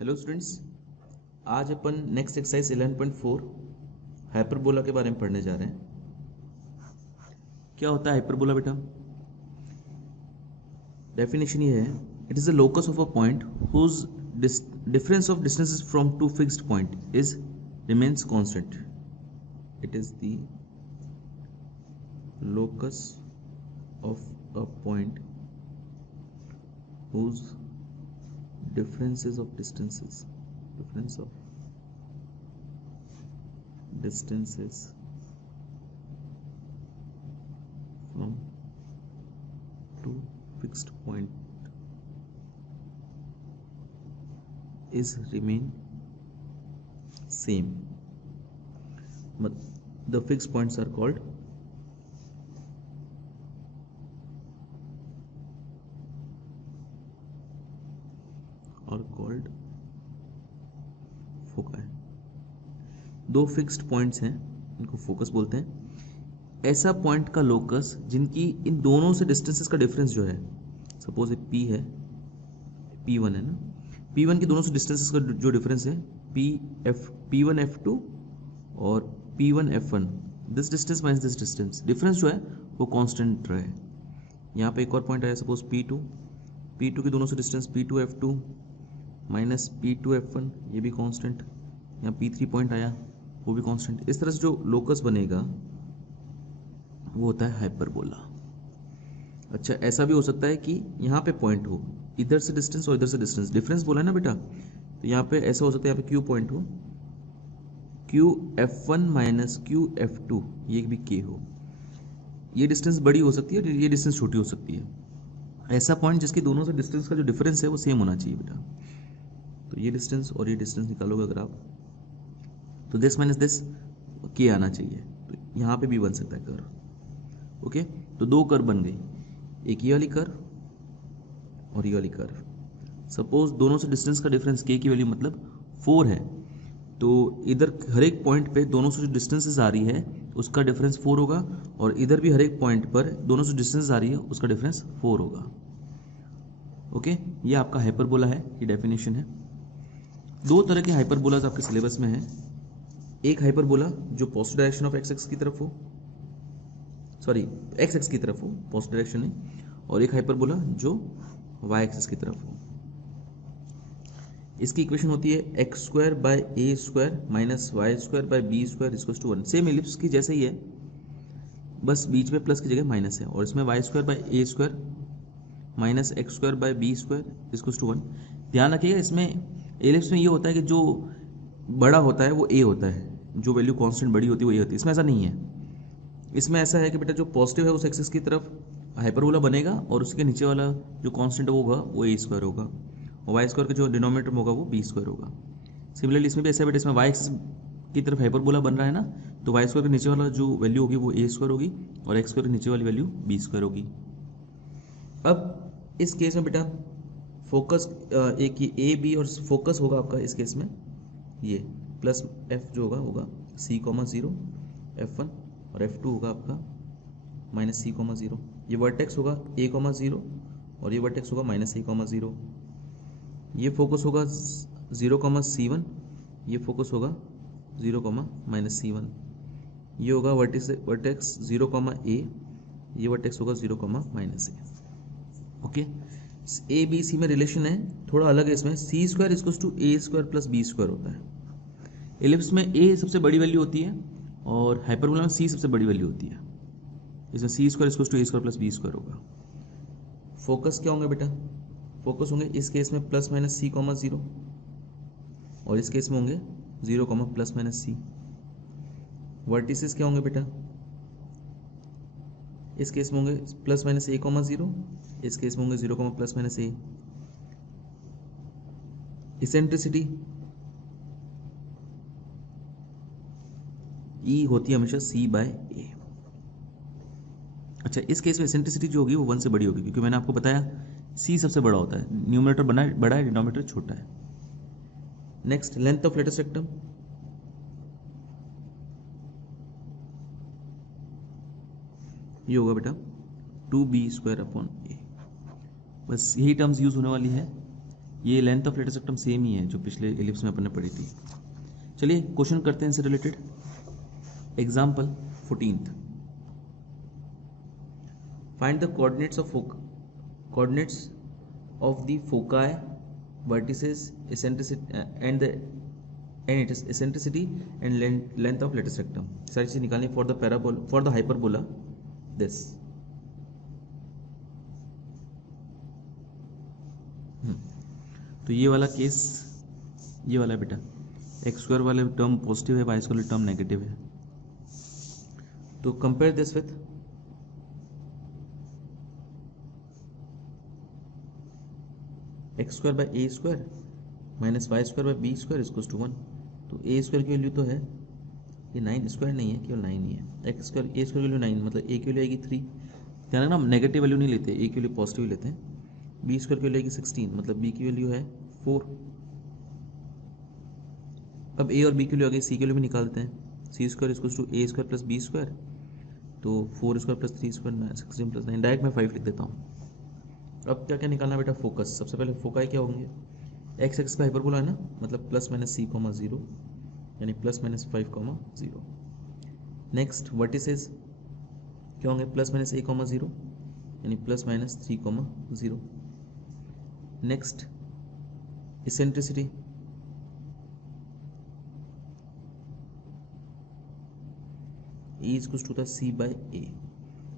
Hello students, आज अपन next exercise 11.4 hyperbola के बारे में पढ़ने जा रहे हैं। क्या होता है हाइपरबोला बेटा? डेफिनेशन ये है, it is the locus of a point whose difference of distances from two fixed point is remains constant. It is the locus of a point whose difference of distances from two fixed point is remain same. But the fixed points are called foci. दो fixed points हैं, इनको focus बोलते हैं। ऐसा point का locus जिनकी इन दोनों से डिस्टेंसेस का डिफरेंस जो है, सपोज P है, P1 है ना, P1 की दोनों से डिस्टेंसेस का जो डिफरेंस है P1 F2 और P1 F1, this distance minus this distance, difference जो है वो कांस्टेंट रहे। यहाँ पे एक और पॉइंट आया, सपोज P2 की दोनों से distance P2 F2 minus P2 F1, ये भी कांस्टेंट। यहाँ P3 पॉइंट आया, वो भी कांस्टेंट। इस तरह से जो लोकस बनेगा वो होता है हाइपरबोला। अच्छा, ऐसा भी हो सकता है कि यहाँ पे पॉइंट हो, इधर से डिस्टेंस और इधर से डिस्टेंस, डिफरेंस बोला है ना बेटा, तो यहाँ पे ऐसा हो सकता है, यहाँ पे Q पॉइंट हो, QF1 माइनस QF2, ये भी K हो। ये डिस्टेंस बड़ी हो सकती है, ये डिस्टेंस छोटी हो सकती है। ऐसा पॉइंट जिसकी दोनों से डिस्टेंस का जो डिफरेंस है वो सेम होना चाहिए बेटा। तो ये डिस्टेंस और ये डिस्टेंस निकालोगे अगर आप, तो दिस माइनस दिस के आना चाहिए, तो यहाँ पे भी बन सकता है कर्व। ओके, तो दो कर्व बन गई, एक ये वाली कर्व और ये वाली कर्व। सपोज दोनों से डिस्टेंस का डिफरेंस के की वैल्यू मतलब 4 है, तो इधर हर एक पॉइंट पे दोनों से जो डिस्टेंसेस आ रही है उसका डिफरेंस 4 होगा, और इधर भी हर एक पॉइंट पर दोनों से डिस्टेंस आ रही है उसका डिफरेंस 4 होगा। ओके, ये आपका हाइपरबोला है, ये डेफिनेशन है। दो तरह के हाइपरबोलाज आपके सिलेबस में है। एक हाइपरबोला जो positive direction of x x की तरफ हो, सॉरी एक्स एक्स की तरफ हो, पॉजिटिव डायरेक्शन नहीं, और एक हाइपरबोला जो वाई एक्सिस की तरफ हो। इसकी इक्वेशन होती है x square by a square minus y square by b square equals to 1। Same ellipse की जैसे ही है, बस बीच में प्लस की जगह माइनस है, और इसमें y square by a square minus x square by b square equals to 1। ध्यान रखिएगा, इसमें एलिप्स में ये होता है कि जो बड़ा होता है वो ए होता है, जो वैल्यू कांस्टेंट बड़ी होती है वो ए होती है। इसमें ऐसा नहीं है, इसमें ऐसा है कि बेटा जो पॉजिटिव है उस एक्सिस की तरफ हाइपरबोला बनेगा, और उसके नीचे वाला जो कांस्टेंट होगा वो ए स्क्वायर होगा, और वाई स्क्वायर का जो डिनोमिनेटर होगा वो बी स्क्वायर होगा। सिमिलरली इसमें भी ऐसा है बेटा, इसमें वाई एक्सिस की तरफ हाइपरबोला बन रहा है ना, तो वाई स्क्वायर के नीचे वाला जो वैल्यू होगी वो ए स्क्वायर होगी, और एक्स स्क्वायर के नीचे वाली वैल्यू बी स्क्वायर होगी। अब इस केस में बेटा फोकस एक ही ए बी, और फोकस होगा आपका इस केस में ये प्लस एफ जो होगा C,0 F1, और F2 होगा आपका माइनस C,0। ये वर्टेक्स होगा A,0 और ये वर्टेक्स होगा माइनस A,0। ये फोकस होगा 0,C1, ये फोकस होगा 0,-C1। ये होगा वर्टेक्स 0,A, ये वर्टेक्स होगा 0,-A। Okay, A B C में रिलेशन है, थोड़ा अलग है इसमें। C square equals to A square plus B square होता है। एलिप्स में ए सबसे बड़ी वैल्यू होती है, और हाइपरबोला में सी सबसे बड़ी वैल्यू होती है। इसमें C square equals to A square plus B square होगा। फोकस क्या होंगे बेटा? फोकस होंगे इस केस में प्लस माइनस C,0, और इस केस में होंगे 0,+-C। वर्टिसेस क्या होंगे बेटा? इस केस में होंगे प्लस माइनस A,0, इस केस में होंगे 0,+-A। इसेंट्रिसिटी E होती है हमेशा C/A। अच्छा, इस केस में इसेंट्रिसिटी जो होगी वो 1 से बड़ी होगी, क्योंकि मैंने आपको बताया C सबसे बड़ा होता है, न्यूमरेटर बड़ा है, डिनोमिनेटर छोटा है। Next, length of latus rectum. ये होगा बेटा 2b² अपॉन a। बस यही टर्म्स यूज होने वाली है, ये length of latus rectum same ही है जो पिछले एलिप्स में अपन ने पढ़ी थी। चलिए क्वेश्चन करते हैं इससे related. Example 14th, find the coordinates of the foci, vertices, eccentricity and its eccentricity and length of letter sectum। सारी चीज निकालनी फॉर द हाइपरबोला दिस। तो ये वाला केस, ये वाला बेटा एक्स स्क्वायर वाले टर्म पॉजिटिव है, वाई स्क्वायर वाले टर्म नेगेटिव है। तो compare this with x square by a square minus y square by b square equals to 1। तो ए स्क्वायर की वैल्यू तो है ये 9 स्क्वायर नहीं है, केवल 9 ही है। एक्स स्क्वायर ए स्क्वायर की वैल्यू 9, मतलब ए की वैल्यू आएगी 3। ध्यान रखना नेगेटिव वैल्यू नहीं लेते, ए की वैल्यू पॉजिटिव लेते हैं। बी स्क्वायर की वैल्यू आएगी 16, मतलब बी की वैल्यू है 4। अब ए और बी की वैल्यू आ गई, सी की वैल्यू भी निकाल देते हैं। C square equals to A square plus B square, तो 4 square plus 3 square 16 plus 9, direct मैं 5 लिख देता हूँ। अब क्या क्या निकालना बेटा, फोकस। सबसे पहले फोकाई क्या होंगे, एक्स एक्स पे हाइपरबोला है ना, मतलब प्लस माइनस सी कॉमा 0 यानी plus minus 5 comma 0। Next vertices क्या होंगे, प्लस माइनस ए कॉमा 0 यानी plus minus 3 comma 0। Next eccentricity, a equals to था सी बाई ए।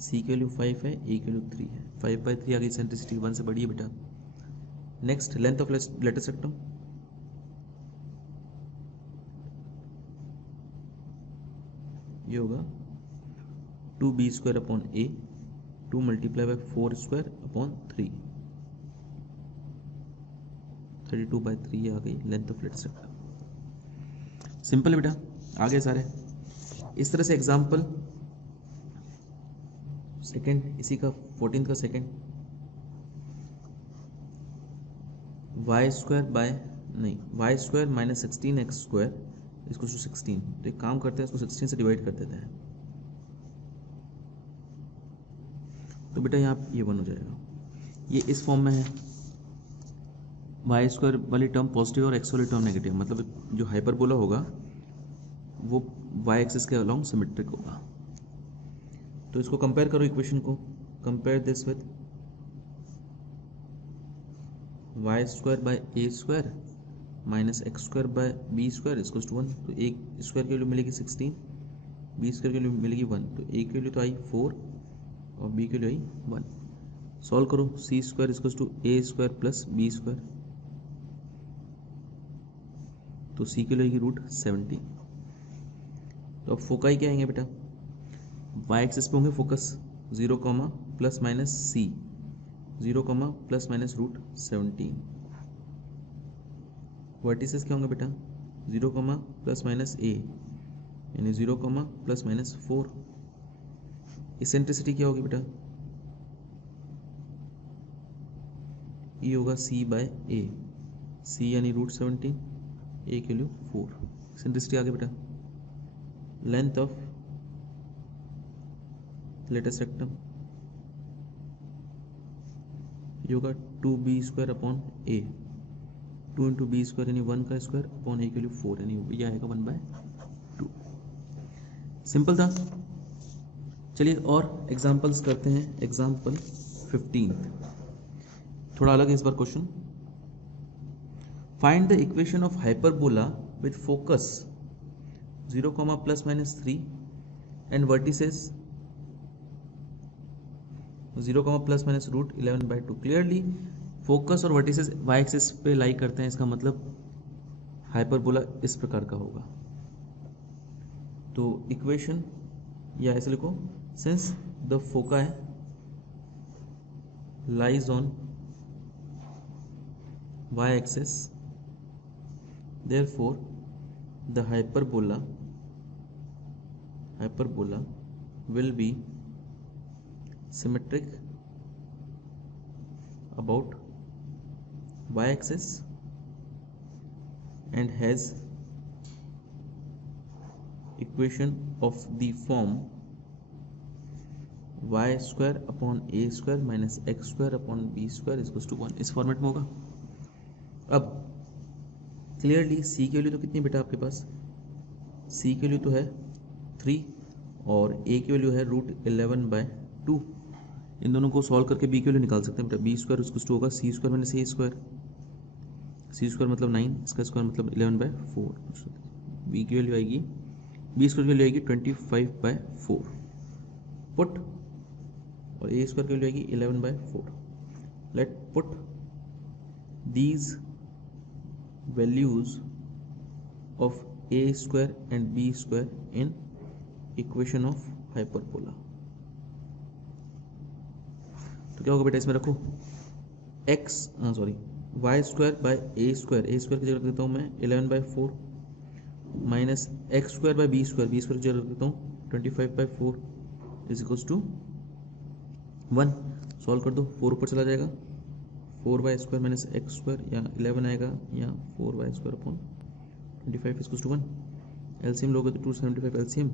सी की वैल्यू 5 है, ए की वैल्यू 3 है, 5/3 आ गई। इसेंट्रिसिटी 1 से बड़ी है बेटा। नेक्स्ट लेंथ ऑफ लेटर सेक्टम, ये होगा 2b square upon A, 2 multiply by 4 square upon 3, 32/3 ये आ गई लेंथ ऑफ लेटर सेक्टम। सिंपल बेटा, आगे सारे इस तरह से। एग्जाम्पल सेकेंड, इसी का 14th का सेकेंड, वाई स्क्वायर बाय नहीं y square minus 16x square इसको 16। तो एक काम करते हैं, इसको 16 से डिवाइड कर देते हैं। तो बेटा यहाँ ये 1 हो जाएगा। ये इस फॉर्म में है, वाई स्क्वायर वाली टर्म पॉजिटिव और एक्स वाली टर्म नेगेटिव, मतलब जो हाइपरबोला होगा वो वाई एक्सिस के अलोंग सिमेट्रिक होगा। तो इसको कंपेयर करो, इक्वेशन को compare this with y square by a square minus x square by b square इसको 1। तो एक स्क्वायर की वैल्यू मिलेगी 16, बी स्क्वायर की वैल्यू मिलेगी 1। तो ए की वैल्यू तो आई 4 और बी की वैल्यू आई 1। सॉल्व करो, सी स्क्वायर इसको to A square plus B square, तो सी की वैल्यू √17। तो अब फोकाई क्या आएंगे बेटा, वाई एक्सिस पे होंगे फोकस 0, प्लस माइनस सी 0, प्लस माइनस √17। वर्टिसेस क्या होंगे बेटा, 0, प्लस माइनस ए यानी 0, प्लस माइनस 4। इसेंट्रिसिटी क्या होगी बेटा, ये होगा सी बाय ए, सी यानी √17, ए की वैल्यू 4। इसेंट्रिसिटी आगे बेटा, लेंथ ऑफ लेटर सेक्टम ये होगा 2b स्क्वायर अपॉन ए, 2 इंटू बी स्क्वायर यानी 1 का स्क्वायर अपॉन ए की वैल्यू 4 यानी ये आएगा 1/2। सिंपल था। चलिए और एग्जांपल्स करते हैं। एग्जांपल 15 थोड़ा अलग है इस बार question. Find the equation of hyperbola with focus 0, plus minus 3 and vertices 0, plus minus √11/2। Clearly focus और वर्टिसेस वाई एक्सिस पे लाई करते हैं, इसका मतलब हाइपरबोला इस प्रकार का होगा। तो इक्वेशन या ऐसे लिखो, since the foci lies on y axis therefore the hyperbola will be symmetric about y-axis and has equation of the form y square upon a square minus x square upon b square is equals to 1। इस format में होगा। अब clearly see की value तो कितनी बेटा आपके पास, सी की वैल्यू तो है 3 और ए की वैल्यू है √11/2। इन दोनों को सॉल्व करके बी की वैल्यू निकाल सकते हैं बेटा। बी स्क्वायर उसको टू होगा सी स्क्वायर माइनस ए स्क्वायर, सी स्क्वायर मतलब 9, इसका स्क्वायर मतलब 11/4। बी की वैल्यू आएगी, बी स्क्वायर की वैल्यू आएगी 25/4 पुट, और ए स्क्वायर की वैल्यू आएगी 11/4। Late put these values of a square and b square in equation of hyperbola। तो क्या होगा बेटा, इसमें रखो y square by a square, a square की जगह रख देता हूँ मैं 11/4 माइनस x square by b square, b square की जगह रख देता हूँ 25/4 इज इक्वल्स टू 1। सॉल्व कर दो, 4 ऊपर चला जाएगा, 4y square minus x square, या 11 आएगा, या 4y square upon 25 is to 1। LCM लोगे तो 275, LCM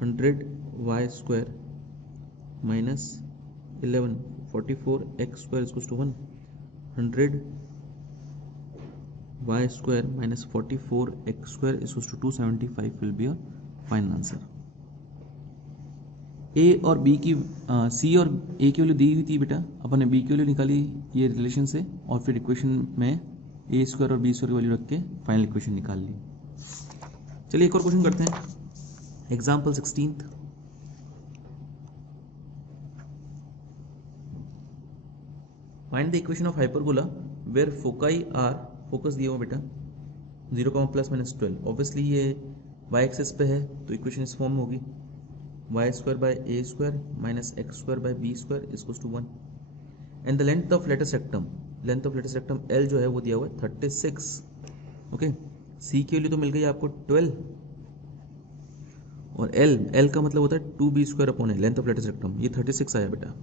100y square minus 11 44 X square is to 1। 100y square minus 44 X square is to 275 will be your final answer. A और B की सी और ए की value दी हुई थी बेटा, अपन ने बी की वैल्यू निकाली ये रिलेशन से, और फिर इक्वेशन में ए स्क्वायर और बी स्क्वायर की वैल्यू रख के फाइनल इक्वेशन निकाल ली। चलिए एक और क्वेश्चन करते हैं, example 16। Find the equation of hyperbola where foci are, focus दिया हुआ बेटा 0, ±12। ऑब्वियसली ये वाई एक्सिस पे है तो इक्वेशन इस फॉर्म में होगी, y square by a square minus x square by b square is to 1। And the length of latus rectum, length of latus rectum L जो है वो दिया हुआ है 36। ओके, C की वैल्यू तो मिल गई आपको 12, और L का मतलब होता है 2b square upon A, length of latus rectum, ये 36 आया बेटा,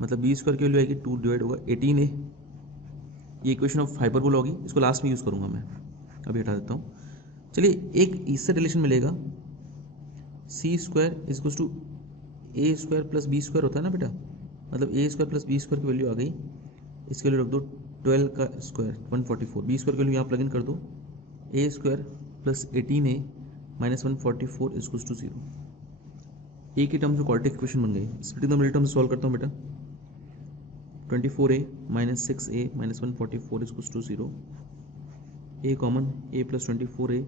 मतलब b स्क्वायर की वैल्यू आएगी 2 डिवाइड होगा 18a। ये इक्वेशन ऑफ हाइपरबोला होगी, इसको लास्ट में यूज़ करूँगा मैं, अभी हटा देता हूँ। चलिए एक इससे रिलेशन मिलेगा, C square is to A square plus B square होता है ना बेटा, मतलब A square plus B square की वैल्यू आ गई, इसके वैल्यू रख दो 12 का स्क्वायर 144, बी स्क्वायर की वैल्यू यहाँ प्लग इन कर दो, A square plus 18a minus 144 is to 0। A की टर्म जो क्वाड्रेटिक इक्वेशन बन गई, splitting the middle term solve करता हूँ बेटा, 24a minus 6a minus 144 is to 0, a common, a plus 24a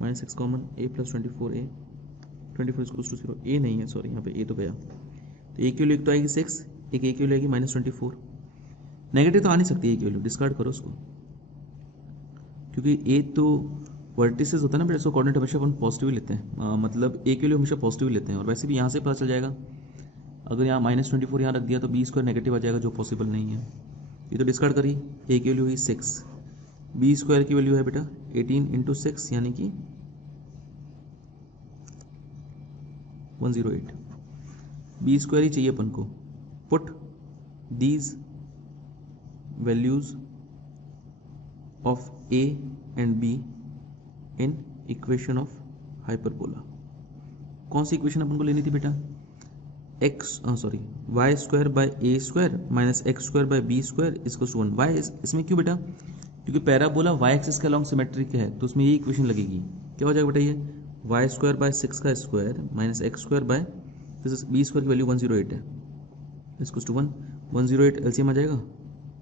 minus 6 common, a plus 24a 24 is to 0, a नहीं है sorry, यहाँ पे ए तो गया, तो ए की वैल्यू एक तो आएगी 6, एक ए की वैल्यू आएगी माइनस 24। नेगेटिव तो आ नहीं सकती ए की वैल्यू, डिस्कार्ड करो उसको, क्योंकि ए तो वर्टिसेस होता है ना बेटा, इसको कोऑर्डिनेट हमेशा अपन पॉजिटिव लेते हैं, मतलब ए की वैल्यू हमेशा पॉजिटिव लेते हैं, और वैसे भी यहाँ से पता चल जाएगा, अगर यहाँ माइनस 24 यहाँ रख दिया तो बी स्क्वायर नेगेटिव आ जाएगा, जो पॉसिबल नहीं है, ये तो डिस्कार्ड करी। ए की वैल्यू हुई 6, बी स्क्वायर की वैल्यू है बेटा 18 इंटू 6 यानी कि 108, बी स्क्वायर ही चाहिए अपन को। Put these values of a and b in equation of hyperbola. कौन सी इक्वेशन अपन को लेनी थी बेटा, y square by a square minus x square by b square is to 1। Y इसमें क्यों बेटा, क्योंकि पैराबोला वाई एक्सिस के अलॉन्ग सिमेट्रिक है, तो उसमें ये इक्वेशन लगेगी। क्या हो जाएगा बेटा, ये वाई स्क्वायर बाय 6 का square minus x square by b square की वैल्यू 108 है, इसको टू 1, 108 एलसीएम आ जाएगा,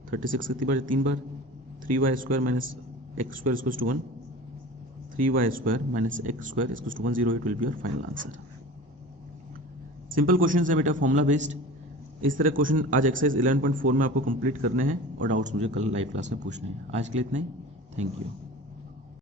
36 कितनी बार, 3 बार, 3y square minus x square इसको to 1, 3y square minus x square इसको to 108 will be your final answer. Simple question है बेटा, फॉर्मूला बेस्ड। इस तरह क्वेश्चन आज एक्सरसाइज 11.4 में आपको कंप्लीट करने हैं, और डाउट्स मुझे कल लाइव क्लास में पूछने हैं। आज के लिए इतना ही, थैंक यू।